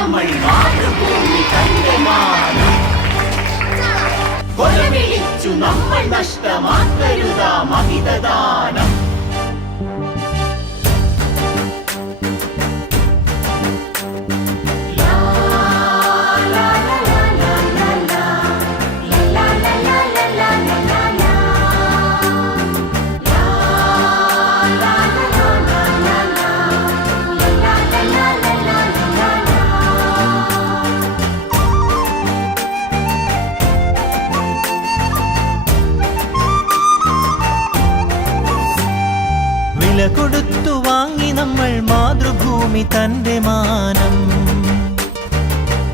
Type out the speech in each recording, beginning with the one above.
നമ്മൾ മാതൃഭൂമി തന്റെ മാനം കൊലവിളിച്ചു നമ്മൾ നഷ്ടമാക്കരുതാ മഹിതദാനം. വില കൊടുത്തു വാങ്ങി നമ്മൾ മാതൃഭൂമി തന്റെ മാനം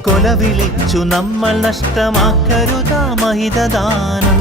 കൊലവിളിച്ചു നമ്മൾ നഷ്ടമാക്കരുതാ മഹിതദാനം.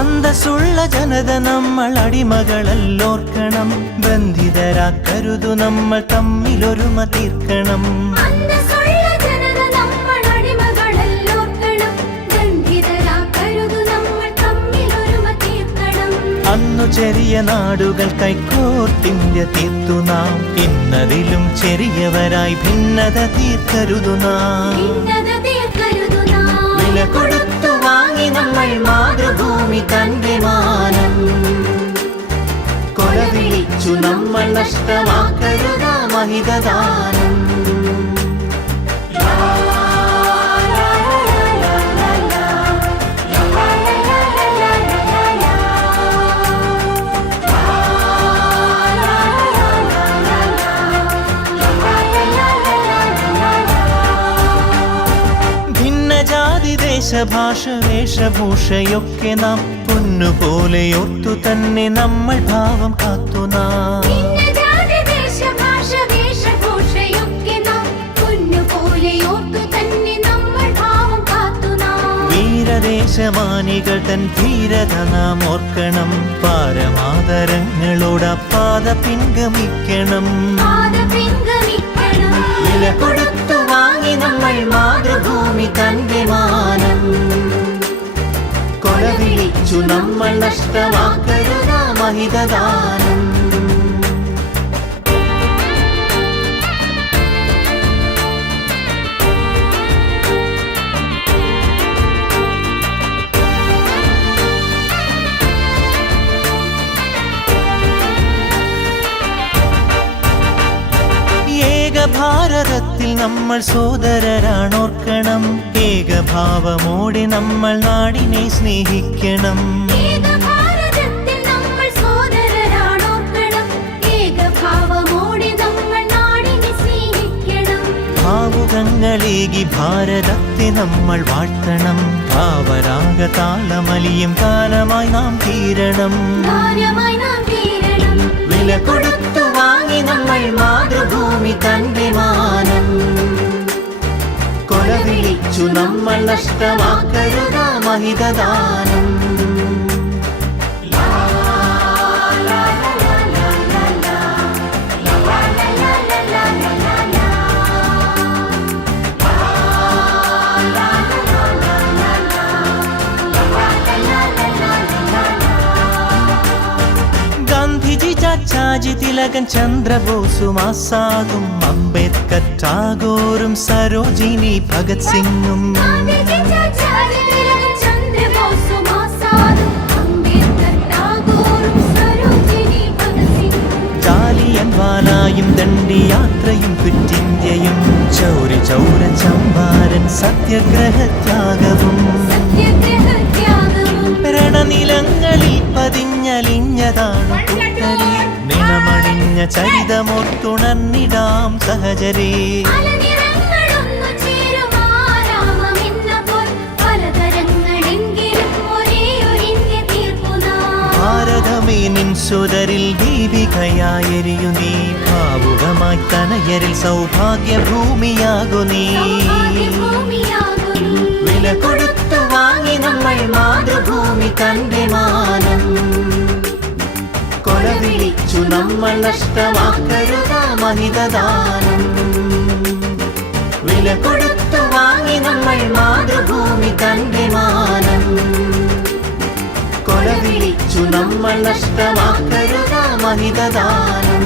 അന്തസ്സുള്ള ജനത നമ്മൾ അടിമകളല്ലോർക്കണം, ബന്ധിതരാക്കരുതു നമ്മൾ തമ്മിലൊരുമ തീർക്കണം. അന്നു ചെറിയ നാടുകൾ കൈക്കോർത്തിന്ത്യ തീർത്തു നാം, ഇന്നതിലും ചെറിയവരായി ഭിന്നത തീർക്കരുതു നാം. വില കൊടുത്തു വാങ്ങി നമ്മൾ മാതൃഭൂമി തന്റെ മാനം കൊലവിളിച്ചു നമ്മൾ നഷ്ടമാക്കരുതാ മഹിതദാനം. ദേശഭാഷ വേഷഭൂഷയൊക്കെ നാം പൊന്നുപോലെ ഓർത്തു തന്നെ നമ്മൾ ഭാവം കാത്തു നാം. വീരദേശമാനികൾ തൻ ധീരത നാം ഓർക്കണം, പാരമാദരങ്ങളോട് പാത പിൻഗമിക്കണം. വില കൊടുത്തു വാങ്ങി നമ്മൾ മാതൃഭൂമി തന്റെ മാനം കൊലവിളിച്ചു നമ്മൾ നഷ്ടമാക്കരുതാ മഹിതദാനം. ഭാരതത്തിൽ നമ്മൾ സോദരരാണോർക്കണം, ഏകഭാവമോടെ നമ്മൾ നാടിനെ സ്നേഹിക്കണം. ഭാവുകങ്ങളേകി ഭാരതത്തെ നമ്മൾ വാഴ്ത്തണം, ഭാവരാഗ താളമലിയും കാലമായി നാം തീരണം. വില കൊടുത്തു വാങ്ങി നമ്മൾ മാതൃഭൂമി തന്റെ മാനം കൊലവിളിച്ചു നമ്മൾ നഷ്ടമാക്കരുതാ മഹിതദാനം. ചാച്ചാജി തിലകൻ ചന്ദ്രബോസും ആസാദും അംബേദ്കർ ടാഗോറും സരോജിനി ഭഗത് സിംഗും ജാലിയൻവാലായും ദണ്ഡിയാത്രയും കുറ്റിന്ത്യയും ചൗരി ചൗര ചമ്പാരൻ സത്യഗ്രഹത്യാഗവും രണനിലങ്ങളിൽ പതിഞ്ഞലിഞ്ഞതാണ് പുത്തരി നിണമണിഞ്ഞ ചരിതമോർത്തുണർന്നിടാം സഹചരേ. ഭാരതമേ നിൻ സുതരിൽ ദീപികയായെരിയു നീ, ഭാവുകമായി സൗഭാഗ്യമായി തനയരിൽ സൗഭാഗ്യ ഭൂമിയാകു നീ വില കൊടുത്തു വാങ്ങി നമ്മൾ മാതൃഭൂമി തന്റെ മാനം കൊല വിളിച്ചു നമ്മൾ നഷ്ടമാക്കരുത മഹിതദാനം വില കൊടുത്തു വാങ്ങി നമ്മൾ മാതൃഭൂമി തന്റെ മാനം കൊല വിളിച്ചു നമ്മൾ നഷ്ടമാക്കരുത മഹിതദാനം